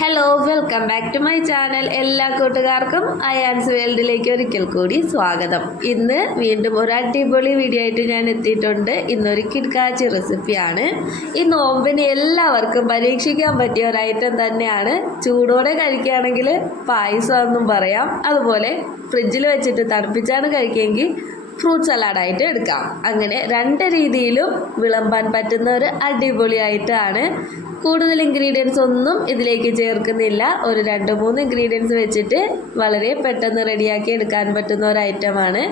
Hello welcome back to my channel എല്ലാ കൂട്ടുകാർക്കും അയാൻസ് വേൾഡിലേക്ക് ഒരിക്കൽ കൂടി സ്വാഗതം. ഇന്ന് വീണ്ടും ഒരു അടിപൊളി വീഡിയോ ആയിട്ട് ഞാൻ എത്തിയിട്ടുണ്ട്. ഇന്നൊരു കിടക്കാച്ചി റെസിപ്പിയാണ് ഈ നോമ്പിന് എല്ലാവർക്കും പരീക്ഷിക്കാൻ പറ്റിയ ഒരു ഐറ്റം തന്നെയാണ്. ചൂടോടെ കഴിക്കുകയാണെങ്കിൽ പായസം എന്നും പറയാം. അതുപോലെ ഫ്രിഡ്ജിൽ വെച്ചിട്ട് തണുപ്പിച്ചാണ് കഴിക്കുകയെങ്കിൽ ഫ്രൂട്ട് സലാഡായിട്ട് എടുക്കാം. അങ്ങനെ രണ്ട് രീതിയിലും വിളമ്പാൻ പറ്റുന്ന ഒരു അടിപൊളിയായിട്ടാണ് കൂടുതൽ ഇൻഗ്രീഡിയൻസ് ഒന്നും ഇതിലേക്ക് ചേർക്കുന്നില്ല. ഒരു രണ്ട് മൂന്ന് ഇൻഗ്രീഡിയൻസ് വെച്ചിട്ട് വളരെ പെട്ടെന്ന് റെഡിയാക്കി എടുക്കാൻ പറ്റുന്ന ഒരു ഐറ്റമാണ്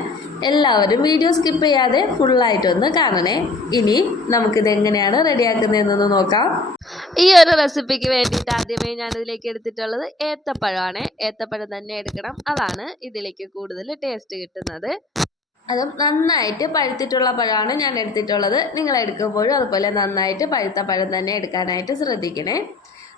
എല്ലാവരും വീഡിയോ സ്കിപ്പ് ചെയ്യാതെ ഫുള്ളായിട്ടൊന്ന് കാണണേ. ഇനി നമുക്കിത് എങ്ങനെയാണ് റെഡിയാക്കുന്നതെന്നൊന്ന് നോക്കാം. ഈ ഒരു റെസിപ്പിക്ക് വേണ്ടിയിട്ട് ആദ്യമേ ഞാൻ ഇതിലേക്ക് എടുത്തിട്ടുള്ളത് ഏത്തപ്പഴമാണ്. ഏത്തപ്പഴം തന്നെ എടുക്കണം. അതാണ് ഇതിലേക്ക് കൂടുതൽ ടേസ്റ്റ് കിട്ടുന്നത്. അതും നന്നായിട്ട് പഴുത്തിട്ടുള്ള പഴമാണ് ഞാൻ എടുത്തിട്ടുള്ളത്. നിങ്ങൾ എടുക്കുമ്പോഴും അതുപോലെ നന്നായിട്ട് പഴുത്ത പഴം തന്നെ എടുക്കാനായിട്ട് ശ്രദ്ധിക്കണേ.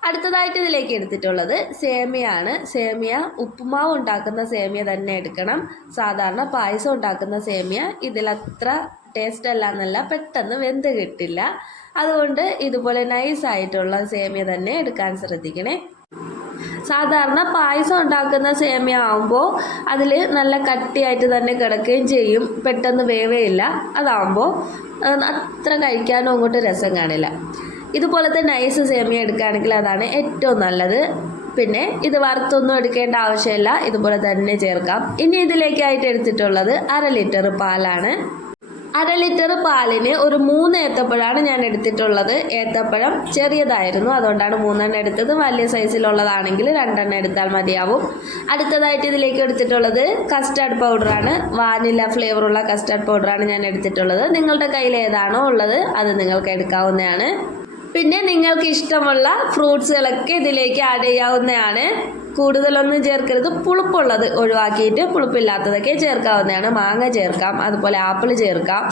അടുത്തതായിട്ട് ഇതിലേക്ക് എടുത്തിട്ടുള്ളത് സേമിയാണ് സേമിയ ഉപ്പുമാവ് ഉണ്ടാക്കുന്ന സേമിയ തന്നെ എടുക്കണം. സാധാരണ പായസം ഉണ്ടാക്കുന്ന സേമിയ ഇതിലത്ര ടേസ്റ്റ് അല്ല എന്നല്ല പെട്ടെന്ന് വെന്ത് കിട്ടില്ല. അതുകൊണ്ട് ഇതുപോലെ നൈസായിട്ടുള്ള സേമിയ തന്നെ എടുക്കാൻ ശ്രദ്ധിക്കണേ. സാധാരണ പായസം ഉണ്ടാക്കുന്ന സേമിയ ആകുമ്പോൾ അതിൽ നല്ല കട്ടിയായിട്ട് തന്നെ കിടക്കുകയും ചെയ്യും. പെട്ടെന്ന് വേവേയില്ല. അതാകുമ്പോൾ അത്ര കഴിക്കാനും അങ്ങോട്ട് രസം കാണില്ല. ഇതുപോലത്തെ നൈസ് സേമിയ എടുക്കുകയാണെങ്കിൽ അതാണ് ഏറ്റവും നല്ലത്. പിന്നെ ഇത് വറുത്തൊന്നും എടുക്കേണ്ട ആവശ്യമില്ല. ഇതുപോലെ തന്നെ ചേർക്കാം. ഇനി ഇതിലേക്കായിട്ട് എടുത്തിട്ടുള്ളത് അര ലിറ്റർ പാലാണ്. അര ലിറ്റർ പാലിന് ഒരു മൂന്ന് ഏത്തപ്പഴമാണ് ഞാൻ എടുത്തിട്ടുള്ളത്. ഏത്തപ്പഴം ചെറിയതായിരുന്നു അതുകൊണ്ടാണ് മൂന്നെണ്ണം എടുത്തത്. വലിയ സൈസിലുള്ളതാണെങ്കിൽ രണ്ടെണ്ണം എടുത്താൽ മതിയാവും. അടുത്തതായിട്ട് ഇതിലേക്ക് എടുത്തിട്ടുള്ളത് കസ്റ്റാർഡ് പൗഡറാണ് വാനില ഫ്ലേവറുള്ള കസ്റ്റാർഡ് പൗഡറാണ് ഞാൻ എടുത്തിട്ടുള്ളത്. നിങ്ങളുടെ കയ്യിൽ ഏതാണോ ഉള്ളത് അത് നിങ്ങൾക്ക് എടുക്കാവുന്നതാണ്. പിന്നെ നിങ്ങൾക്ക് ഇഷ്ടമുള്ള ഫ്രൂട്ട്സുകളൊക്കെ ഇതിലേക്ക് ആഡ് ചെയ്യാവുന്നതാണ്. കൂടുതലൊന്നും ചേർക്കരുത്. പുളിപ്പുള്ളത് ഒഴിവാക്കിയിട്ട് പുളിപ്പില്ലാത്തതൊക്കെ ചേർക്കാവുന്നതാണ്. മാങ്ങ ചേർക്കാം അതുപോലെ ആപ്പിൾ ചേർക്കാം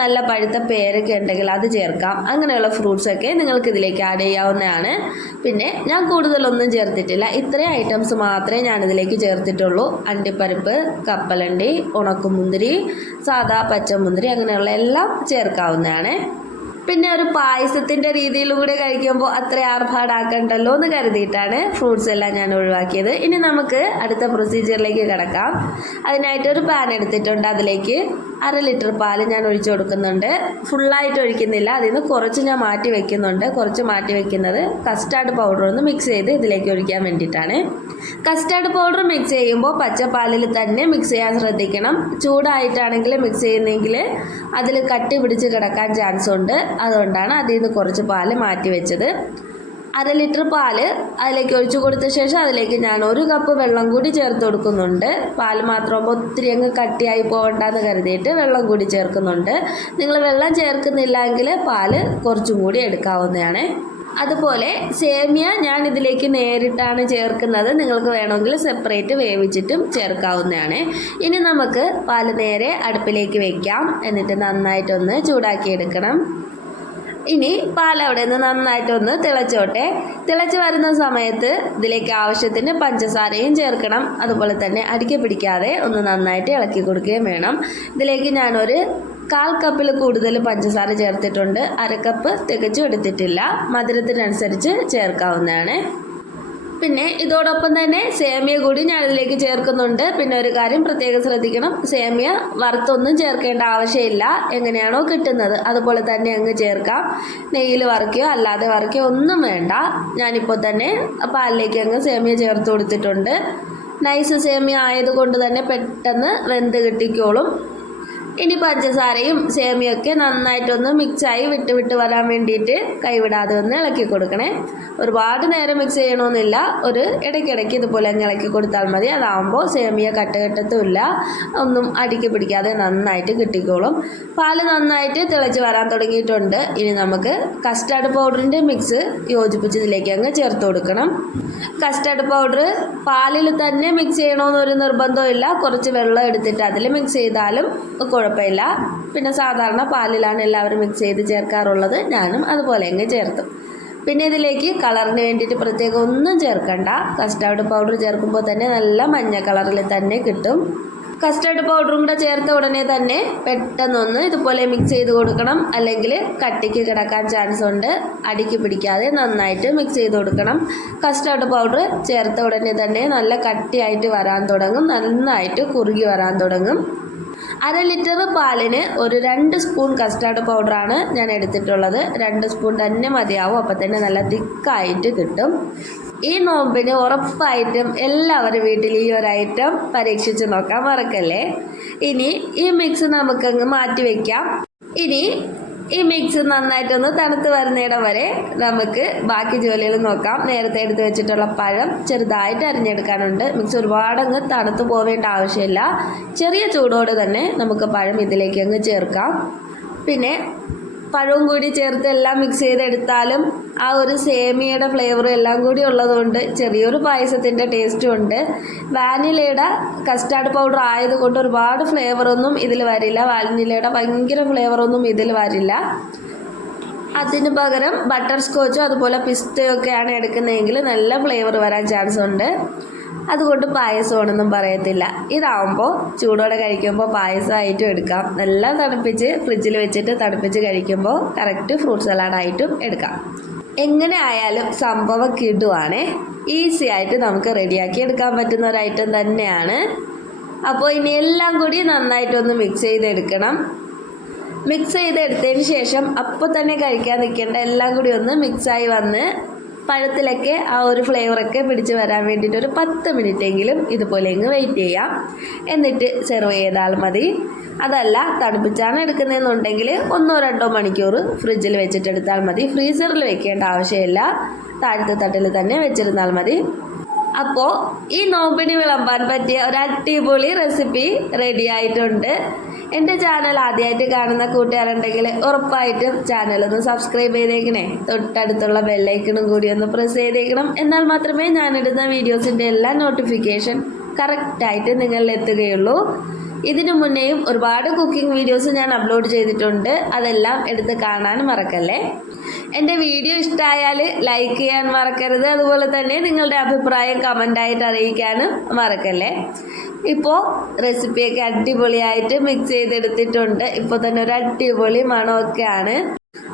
നല്ല പഴുത്ത പേരൊക്കെ ഉണ്ടെങ്കിൽ അത് ചേർക്കാം. അങ്ങനെയുള്ള ഫ്രൂട്ട്സൊക്കെ നിങ്ങൾക്ക് ഇതിലേക്ക് ആഡ് ചെയ്യാവുന്നതാണ്. പിന്നെ ഞാൻ കൂടുതലൊന്നും ചേർത്തിട്ടില്ല. ഇത്രയും ഐറ്റംസ് മാത്രമേ ഞാൻ ഇതിലേക്ക് ചേർത്തിട്ടുള്ളൂ. അണ്ടിപ്പരിപ്പ് കപ്പലണ്ടി ഉണക്കുമുന്തിരി സാദാ പച്ചമുന്തിരി അങ്ങനെയുള്ള എല്ലാം ചേർക്കാവുന്നതാണ്. പിന്നെ ഒരു പായസത്തിന്റെ രീതിയിലും കൂടെ കഴിക്കുമ്പോൾ അത്ര ആർഭാടാക്കണ്ടല്ലോ എന്ന് കരുതിയിട്ടാണ് ഫ്രൂട്ട്സ് എല്ലാം ഞാൻ ഒഴിവാക്കിയത്. ഇനി നമുക്ക് അടുത്ത പ്രൊസീജിയറിലേക്ക് കിടക്കാം. അതിനായിട്ട് ഒരു പാൻ എടുത്തിട്ടുണ്ട്. അതിലേക്ക് അര ലിറ്റർ പാൽ ഞാൻ ഒഴിച്ചു കൊടുക്കുന്നുണ്ട്. ഫുള്ളായിട്ട് ഒഴിക്കുന്നില്ല. അതിൽ നിന്ന് കുറച്ച് ഞാൻ മാറ്റി വെക്കുന്നുണ്ട്. കുറച്ച് മാറ്റി വെക്കുന്നത് കസ്റ്റാർഡ് പൗഡർ ഒന്ന് മിക്സ് ചെയ്ത് ഇതിലേക്ക് ഒഴിക്കാൻ വേണ്ടിയിട്ടാണ്. കസ്റ്റാർഡ് പൗഡർ മിക്സ് ചെയ്യുമ്പോൾ പച്ചപ്പാലിൽ തന്നെ മിക്സ് ചെയ്യാൻ ശ്രദ്ധിക്കണം. ചൂടായിട്ടാണെങ്കിൽ മിക്സ് ചെയ്യുന്നെങ്കിൽ അതിൽ കട്ടി പിടിച്ച് കിടക്കാൻ ചാൻസ് ഉണ്ട്. അതുകൊണ്ടാണ് അതിൽ നിന്ന് കുറച്ച് പാൽ മാറ്റി വെച്ചത്. അര ലിറ്റർ പാൽ അതിലേക്ക് ഒഴിച്ചു കൊടുത്ത ശേഷം അതിലേക്ക് ഞാൻ ഒരു കപ്പ് വെള്ളം കൂടി ചേർത്ത് കൊടുക്കുന്നുണ്ട്. പാൽ മാത്രമാകുമ്പോൾ ഒത്തിരി അങ്ങ് കട്ടിയായി പോകണ്ടെന്ന് കരുതിയിട്ട് വെള്ളം കൂടി ചേർക്കുന്നുണ്ട്. നിങ്ങൾ വെള്ളം ചേർക്കുന്നില്ല എങ്കിൽ പാൽ കുറച്ചും കൂടി എടുക്കാവുന്നതാണ്. അതുപോലെ സേമിയ ഞാൻ ഇതിലേക്ക് നേരിട്ടാണ് ചേർക്കുന്നത്. നിങ്ങൾക്ക് വേണമെങ്കിൽ സെപ്പറേറ്റ് വേവിച്ചിട്ടും ചേർക്കാവുന്നതാണ്. ഇനി നമുക്ക് പാൽ നേരെ അടുപ്പിലേക്ക് വെക്കാം. എന്നിട്ട് നന്നായിട്ടൊന്ന് ചൂടാക്കിയെടുക്കണം. ഇനി പാൽ അവിടെ നിന്ന് നന്നായിട്ടൊന്ന് തിളച്ചോട്ടെ. തിളച്ച് വരുന്ന സമയത്ത് ഇതിലേക്ക് ആവശ്യത്തിന് പഞ്ചസാരയും ചേർക്കണം. അതുപോലെ തന്നെ അടിക്ക പിടിക്കാതെ ഒന്ന് നന്നായിട്ട് ഇളക്കി കൊടുക്കുകയും വേണം. ഇതിലേക്ക് ഞാനൊരു കാൽ കപ്പിൽ കൂടുതൽ പഞ്ചസാര ചേർത്തിട്ടുണ്ട്. അരക്കപ്പ് കപ്പ് തികച്ചും എടുത്തിട്ടില്ല. മധുരത്തിനനുസരിച്ച് ചേർക്കാവുന്നതാണ്. പിന്നെ ഇതോടൊപ്പം തന്നെ സേമിയ കൂടി ഞാൻ ഇതിലേക്ക് ചേർക്കുന്നുണ്ട്. പിന്നെ ഒരു കാര്യം പ്രത്യേകം ശ്രദ്ധിക്കണം. സേമിയ വറുത്തൊന്നും ചേർക്കേണ്ട ആവശ്യമില്ല. എങ്ങനെയാണോ കിട്ടുന്നത്. അതുപോലെ തന്നെ അങ്ങ് ചേർക്കാം. നെയ്യിൽ വറുക്കുകയോ അല്ലാതെ വറുക്കുകയോ ഒന്നും വേണ്ട. ഞാനിപ്പോൾ തന്നെ പാലിലേക്ക് അങ്ങ് സേമിയ ചേർത്ത് കൊടുത്തിട്ടുണ്ട്. നൈസ് സേമിയ ആയതുകൊണ്ട് തന്നെ പെട്ടെന്ന് വെന്ത് കിട്ടിക്കോളും. ഇനി പഞ്ചസാരയും സേമിയൊക്കെ നന്നായിട്ടൊന്ന് മിക്സായി വിട്ട് വിട്ട് വരാൻ വേണ്ടിയിട്ട് കൈവിടാതെ ഒന്ന് ഇളക്കി കൊടുക്കണേ. ഒരുപാട് നേരം മിക്സ് ചെയ്യണമെന്നില്ല ഒരു ഇടയ്ക്കിടയ്ക്ക് ഇതുപോലെ അങ്ങ് ഇളക്കി കൊടുത്താൽ മതി. അതാകുമ്പോൾ സേമിയ കട്ടുകെട്ടത്തുമില്ല ഒന്നും അടിക്ക് പിടിക്കാതെ നന്നായിട്ട് കിട്ടിക്കോളും. പാൽ നന്നായിട്ട് തിളച്ച് വരാൻ തുടങ്ങിയിട്ടുണ്ട്. ഇനി നമുക്ക് കസ്റ്റാർഡ് പൗഡറിന്റെ മിക്സ് യോജിപ്പിച്ചതിലേക്ക് അങ്ങ് ചേർത്ത് കൊടുക്കണം. കസ്റ്റാർഡ് പൗഡർ പാലിൽ തന്നെ മിക്സ് ചെയ്യണമെന്നൊരു നിർബന്ധമില്ല കുറച്ച് വെള്ളം എടുത്തിട്ട് അതിൽ മിക്സ് ചെയ്താലും കുഴപ്പമില്ല. പിന്നെ സാധാരണ പാലിലാണ് എല്ലാവരും മിക്സ് ചെയ്ത് ചേർക്കാറുള്ളത്. ഞാനും അതുപോലെ അങ്ങ് ചേർത്തു. പിന്നെ ഇതിലേക്ക് കളറിന് വേണ്ടിയിട്ട് പ്രത്യേകം ഒന്നും ചേർക്കണ്ട. കസ്റ്റാർഡ് പൗഡർ ചേർക്കുമ്പോൾ തന്നെ നല്ല മഞ്ഞ കളറിൽ തന്നെ കിട്ടും. കസ്റ്റർഡ് പൗഡറും കൂടെ ചേർത്ത ഉടനെ തന്നെ പെട്ടെന്നൊന്ന് ഇതുപോലെ മിക്സ് ചെയ്ത് കൊടുക്കണം. അല്ലെങ്കിൽ കട്ടിക്ക് കിടക്കാൻ ചാൻസ് ഉണ്ട്. അടിക്ക് പിടിക്കാതെ നന്നായിട്ട് മിക്സ് ചെയ്ത് കൊടുക്കണം. കസ്റ്റർഡ് പൗഡർ ചേർത്ത ഉടനെ തന്നെ നല്ല കട്ടിയായിട്ട് വരാൻ തുടങ്ങും. നന്നായിട്ട് കുറുകി വരാൻ തുടങ്ങും. അര ലിറ്റർ പാലിന് ഒരു രണ്ട് സ്പൂൺ കസ്റ്റാർഡ് പൗഡറാണ് ഞാൻ എടുത്തിട്ടുള്ളത്. രണ്ട് സ്പൂൺ തന്നെ മതിയാവും. അപ്പം തന്നെ നല്ല തിക്കായിട്ട് കിട്ടും. ഈ നോമ്പിന് ഉറപ്പായിട്ടും എല്ലാവരും വീട്ടിൽ ഈ ഒരു ഐറ്റം പരീക്ഷിച്ച് നോക്കാൻ മറക്കല്ലേ? ഇനി ഈ മിക്സ് നമുക്കങ്ങ് മാറ്റി വെക്കാം. ഇനി ഈ മിക്സ് നന്നായിട്ടൊന്ന് തണുത്ത് വരുന്നിടം വരെ നമുക്ക് ബാക്കി ജോലികൾ നോക്കാം. നേരത്തെ എടുത്ത് വെച്ചിട്ടുള്ള പഴം ചെറുതായിട്ട് അരിഞ്ഞെടുക്കാനുണ്ട്. മിക്സ് ഒരുപാടങ്ങ് തണുത്ത് പോവേണ്ട ആവശ്യമില്ല. ചെറിയ ചൂടോടെ തന്നെ നമുക്ക് പഴം ഇതിലേക്ക് അങ്ങ് ചേർക്കാം. പിന്നെ പഴവും കൂടി ചേർത്ത് എല്ലാം മിക്സ് ചെയ്തെടുത്താലും ആ ഒരു സേമിയയുടെ ഫ്ലേവറും എല്ലാം കൂടി ഉള്ളതുകൊണ്ട് ചെറിയൊരു പായസത്തിന്റെ ടേസ്റ്റും ഉണ്ട്. വാനിലയുടെ കസ്റ്റാർഡ് പൗഡർ ആയതുകൊണ്ട് ഒരുപാട് ഫ്ലേവറൊന്നും ഇതിൽ വരില്ല. വാനിലയുടെ ഭയങ്കര ഫ്ലേവറൊന്നും ഇതിൽ വരില്ല. അതിന് പകരം ബട്ടർ സ്കോച്ചോ അതുപോലെ പിസ്തയോ ഒക്കെയാണ് എടുക്കുന്നതെങ്കിൽ നല്ല ഫ്ലേവർ വരാൻ ചാൻസ് ഉണ്ട്. അതുകൊണ്ട് പായസമാണെന്നും പറയത്തില്ല. ഇതാവുമ്പോൾ ചൂടോടെ കഴിക്കുമ്പോൾ പായസമായിട്ടും എടുക്കാം. നല്ല തണുപ്പിച്ച് ഫ്രിഡ്ജിൽ വെച്ചിട്ട് തണുപ്പിച്ച് കഴിക്കുമ്പോൾ കറക്റ്റ് ഫ്രൂട്ട് സലാഡായിട്ടും എടുക്കാം. എങ്ങനെ ആയാലും സംഭവം കിടുവാണേ. ഈസി ആയിട്ട് നമുക്ക് റെഡിയാക്കി എടുക്കാൻ പറ്റുന്ന ഒരു ഐറ്റം തന്നെയാണ്. അപ്പോൾ ഇനി എല്ലാം കൂടി നന്നായിട്ടൊന്ന് മിക്സ് ചെയ്തെടുക്കണം. മിക്സ് ചെയ്തെടുത്തതിന് ശേഷം അപ്പോൾ തന്നെ കഴിക്കാൻ നിൽക്കേണ്ട എല്ലാം കൂടി ഒന്ന് മിക്സായി വന്ന് പഴത്തിലൊക്കെ ആ ഒരു ഫ്ലേവറൊക്കെ പിടിച്ച് വരാൻ വേണ്ടിയിട്ട് ഒരു പത്ത് മിനിറ്റ് എങ്കിലും ഇതുപോലെ ഇങ്ങ് വെയിറ്റ് ചെയ്യാം. എന്നിട്ട് സെർവ് ചെയ്താൽ മതി. അതല്ല തണുപ്പിച്ചാണ് എടുക്കുന്നതെന്നുണ്ടെങ്കിൽ ഒന്നോ രണ്ടോ മണിക്കൂർ ഫ്രിഡ്ജിൽ വെച്ചിട്ട് എടുത്താൽ മതി. ഫ്രീസറിൽ വെക്കേണ്ട ആവശ്യമില്ല. താഴത്തെ തട്ടിൽ തന്നെ വെച്ചിരുന്നാൽ മതി. അപ്പോൾ ഈ നോമ്പിന് വിളമ്പാൻ പറ്റിയ ഒരു അടിപൊളി റെസിപ്പി റെഡി ആയിട്ടുണ്ട്. എന്റെ ചാനൽ ആദ്യമായിട്ട് കാണുന്ന കൂട്ടുകാരുണ്ടെങ്കിൽ ഉറപ്പായിട്ടും ചാനൽ ഒന്ന് സബ്സ്ക്രൈബ് ചെയ്തേക്കണേ. തൊട്ടടുത്തുള്ള ബെല്ലൈക്കണും കൂടി ഒന്ന് പ്രസ് ചെയ്തേക്കണം. എന്നാൽ മാത്രമേ ഞാനിടുന്ന വീഡിയോസിന്റെ എല്ലാ നോട്ടിഫിക്കേഷൻ കറക്റ്റായിട്ട് നിങ്ങളിൽ എത്തുകയുള്ളൂ. ഇതിനു മുന്നേയും ഒരുപാട് കുക്കിംഗ് വീഡിയോസ് ഞാൻ അപ്ലോഡ് ചെയ്തിട്ടുണ്ട്. അതെല്ലാം എടുത്ത് കാണാൻ മറക്കല്ലേ? എന്റെ വീഡിയോ ഇഷ്ടമായാൽ ലൈക്ക് ചെയ്യാൻ മറക്കരുത്. അതുപോലെ തന്നെ നിങ്ങളുടെ അഭിപ്രായം കമന്റായിട്ട് അറിയിക്കാനും മറക്കല്ലേ? ഇപ്പോൾ റെസിപ്പിയൊക്കെ അടിപൊളിയായിട്ട് മിക്സ് ചെയ്തെടുത്തിട്ടുണ്ട്. ഇപ്പോൾ തന്നെ ഒരു അടിപൊളി മണമൊക്കെയാണ്.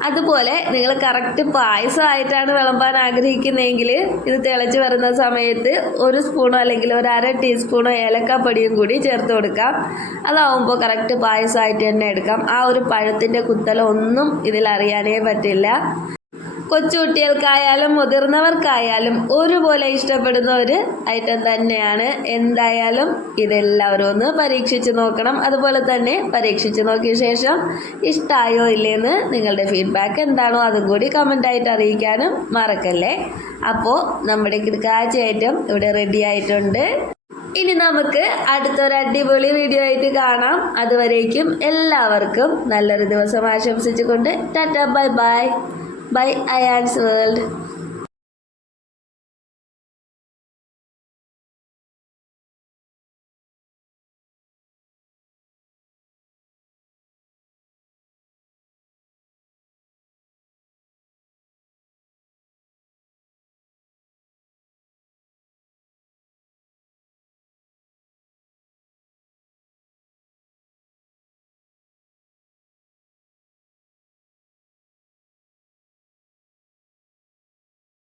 അതുപോലെ നിങ്ങൾ കറക്റ്റ് പായസമായിട്ടാണ് വിളമ്പാൻ ആഗ്രഹിക്കുന്നതെങ്കിൽ ഇത് തിളച്ച് വരുന്ന സമയത്ത് ഒരു സ്പൂണോ അല്ലെങ്കിൽ ഒരു അര ടീസ്പൂണോ ഏലക്കാപ്പൊടിയും കൂടി ചേർത്ത് കൊടുക്കാം. അതാവുമ്പോൾ കറക്റ്റ് പായസമായിട്ട് തന്നെ എടുക്കാം. ആ ഒരു പഴത്തിന്റെ കുത്തല ഒന്നും ഇതിൽ അറിയാനേ പറ്റില്ല. കൊച്ചുകുട്ടികൾക്കായാലും മുതിർന്നവർക്കായാലും ഒരുപോലെ ഇഷ്ടപ്പെടുന്ന ഒരു ഐറ്റം തന്നെയാണ്. എന്തായാലും ഇതെല്ലാവരും ഒന്ന് പരീക്ഷിച്ച് നോക്കണം. അതുപോലെ തന്നെ പരീക്ഷിച്ച് നോക്കിയ ശേഷം ഇഷ്ടമായോ ഇല്ലേന്ന് നിങ്ങളുടെ ഫീഡ്ബാക്ക് എന്താണോ അതും കൂടി കമന്റായിട്ട് അറിയിക്കാനും മറക്കല്ലേ? അപ്പോൾ നമ്മുടെ കാച്ച ഐറ്റം ഇവിടെ റെഡി ആയിട്ടുണ്ട്. ഇനി നമുക്ക് അടുത്തൊരു അടിപൊളി വീഡിയോ ആയിട്ട് കാണാം. അതുവരേക്കും എല്ലാവർക്കും നല്ലൊരു ദിവസം ആശംസിച്ചുകൊണ്ട് Tata bye bye. Bye Ayaan's world